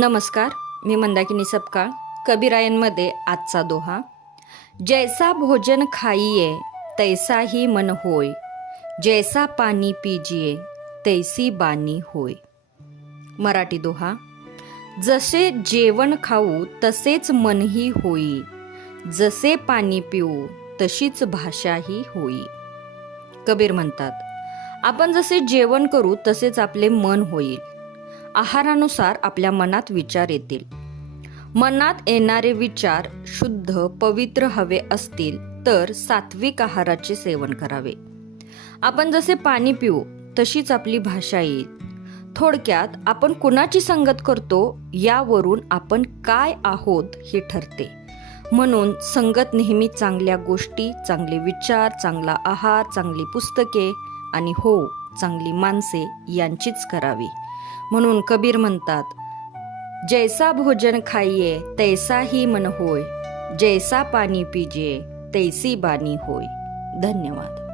नमस्कार, मी मंदाकिनी सपकाळ. कबीरायनमध्ये आजचा दोहा. जैसा भोजन खाइये तैसा ही मन होय, जैसा पाणी पिजिये तैसी बानी होय. मराठी दोहा. जसे जेवण खाऊ तसेच मनही होई, जसे पाणी पिऊ तशीच भाषाही होई. कबीर म्हणतात, आपण जसे जेवण करू तसेच आपले मन होईल. आहारानुसार आपल्या मनात विचार येतील. मनात येणारे विचार शुद्ध पवित्र हवे असतील तर सात्विक आहाराचे सेवन करावे. आपण जसे पाणी पिऊ तशीच आपली भाषा येईल. थोडक्यात आपण कुणाची संगत करतो यावरून आपण काय आहोत हे ठरते. म्हणून संगत नेहमी चांगल्या गोष्टी, चांगले विचार, चांगला आहार, चांगली पुस्तके आणि चांगली माणसे यांचीच करावी. म्हणून कबीर म्हणतात, जैसा भोजन खाइये तैसा ही मन होय, जैसा पाणी पिजिये तैसी बानी होय. धन्यवाद.